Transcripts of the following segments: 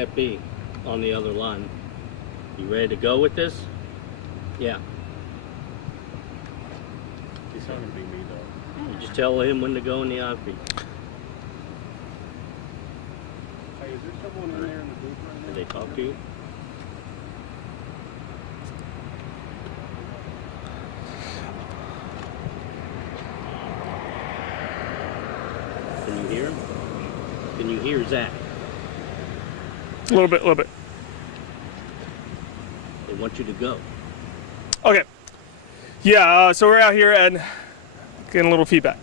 IFB on the other line. You ready to go with this? Yeah. He's not going to be me, though. You just tell him when to go in the IFB. Hey, is there someone in there in the booth right now? Did they talk to you? Can you hear him? Can you hear Zach? A little bit. They want you to go. Okay. Yeah, so we're out here and getting a little feedback.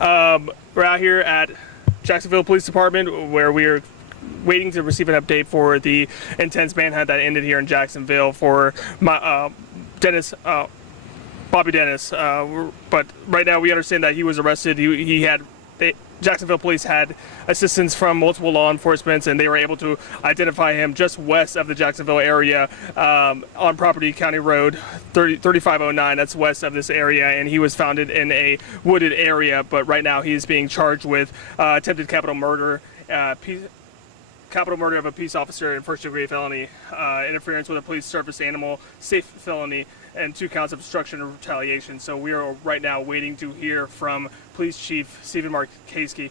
We're out here at Jacksonville Police Department where we're waiting to receive an update for the intense manhunt that ended here in Jacksonville for my Bobby Dennis. But right now we understand that he was arrested. Jacksonville police had assistance from multiple law enforcement, and they were able to identify him just west of the Jacksonville area on property County Road 3509. That's west of this area, and he was found in a wooded area. But right now he is being charged with attempted capital murder, capital murder of a peace officer and first-degree felony, interference with a police service animal, safe felony, and 2 counts of obstruction and retaliation. So we are right now waiting to hear from Police Chief Stephen Markowski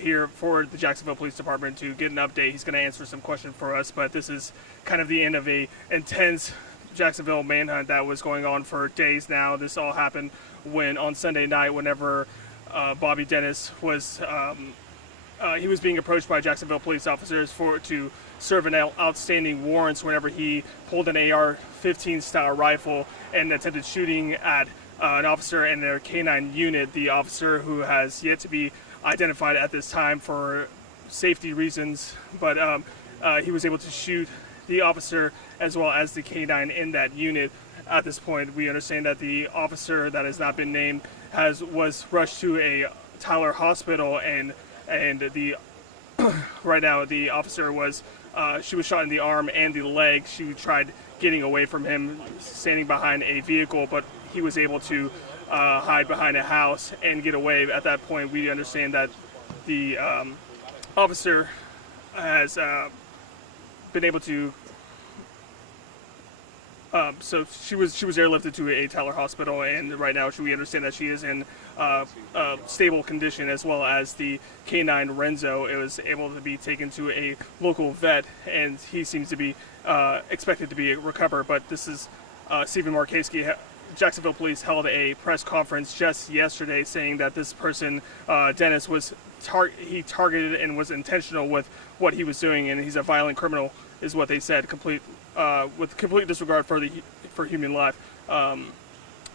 here for the Jacksonville Police Department to get an update. He's going to answer some questions for us, but this is kind of the end of a intense Jacksonville manhunt that was going on for days now. This all happened on Sunday night whenever Bobby Dennis was he was being approached by Jacksonville police officers to serve an outstanding warrants whenever he pulled an AR-15 style rifle and attempted shooting at an officer in their K-9 unit. The officer, who has yet to be identified at this time for safety reasons, but he was able to shoot the officer as well as the K-9 in that unit. At this point, we understand that the officer that has not been named was rushed to a Tyler hospital, and right now the officer she was shot in the arm and the leg. She tried getting away from him, standing behind a vehicle, but he was able to hide behind a house and get away. At that point, we understand that the officer has been able to. So she was airlifted to a Tyler hospital, and right now we understand that she is in stable condition, as well as the K-9 Renzo. It was able to be taken to a local vet, and he seems to be expected to be recover. But this is Stephen Markowski. Jacksonville Police held a press conference just yesterday saying that this person, Dennis, he targeted and was intentional with what he was doing, and he's a violent criminal, is what they said, with complete disregard for human life.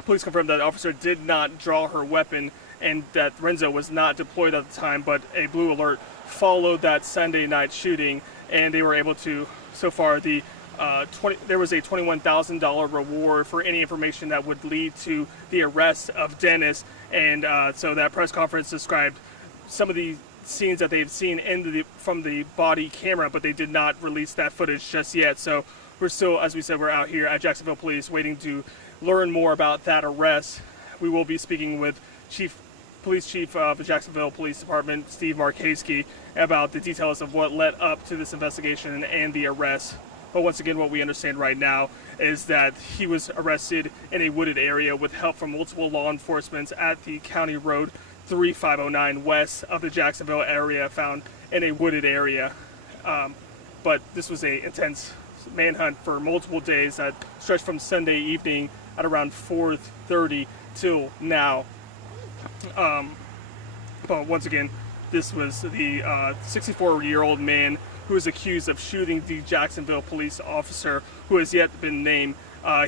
Police confirmed that the officer did not draw her weapon and that Renzo was not deployed at the time, but a blue alert followed that Sunday night shooting, and they were able to, so far, there was a $21,000 reward for any information that would lead to the arrest of Dennis. And so that press conference described some of the scenes that they've seen from the body camera, but they did not release that footage just yet. So we're still, as we said, we're out here at Jacksonville Police waiting to learn more about that arrest. We will be speaking with Police Chief of the Jacksonville Police Department, Steve Markowski, about the details of what led up to this investigation and the arrest. But once again, what we understand right now is that he was arrested in a wooded area with help from multiple law enforcement at the County Road 3509 west of the Jacksonville area, found in a wooded area. But this was an intense manhunt for multiple days that stretched from Sunday evening at around 4:30 till now. But once again, this was the 64-year-old man who is accused of shooting the Jacksonville police officer, who has yet been named.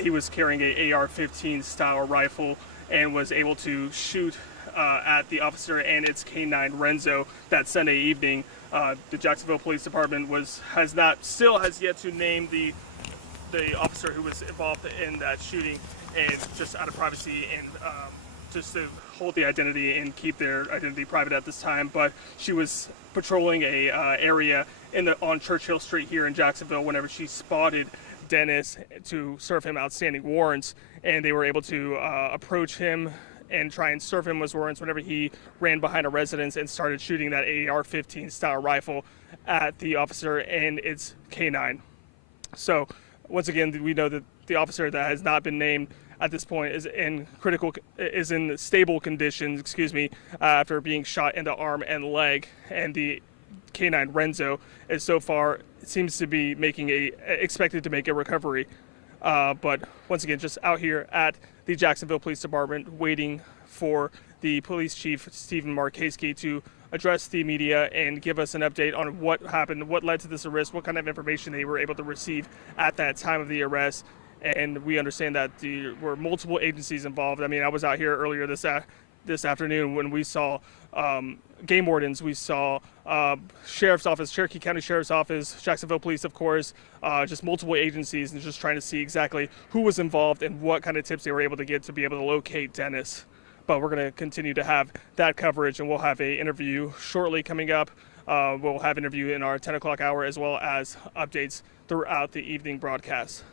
He was carrying a AR-15 style rifle and was able to shoot at the officer and its K-9 Renzo that Sunday evening. The Jacksonville Police Department has yet to name the officer who was involved in that shooting, and just out of privacy and just to hold the identity and keep their identity private at this time. But she was patrolling a area on Churchill Street here in Jacksonville whenever she spotted Dennis to serve him outstanding warrants, and they were able to approach him and try and serve him his warrants whenever he ran behind a residence and started shooting that AR-15 style rifle at the officer and its canine. So once again, we know that the officer that has not been named at this point is in stable conditions, after being shot in the arm and leg, and the canine Renzo is so far seems to be expected to make a recovery. But once again, just out here at the Jacksonville Police Department waiting for the police chief, Stephen Markowski, to address the media and give us an update on what happened, what led to this arrest, what kind of information they were able to receive at that time of the arrest. And we understand that there were multiple agencies involved. I mean, I was out here earlier this afternoon when we saw game wardens, we saw Sheriff's Office, Cherokee County Sheriff's Office, Jacksonville Police, of course, just multiple agencies, and just trying to see exactly who was involved and what kind of tips they were able to get to be able to locate Dennis. But we're going to continue to have that coverage, and we'll have an interview shortly coming up. We'll have an interview in our 10 o'clock hour, as well as updates throughout the evening broadcast.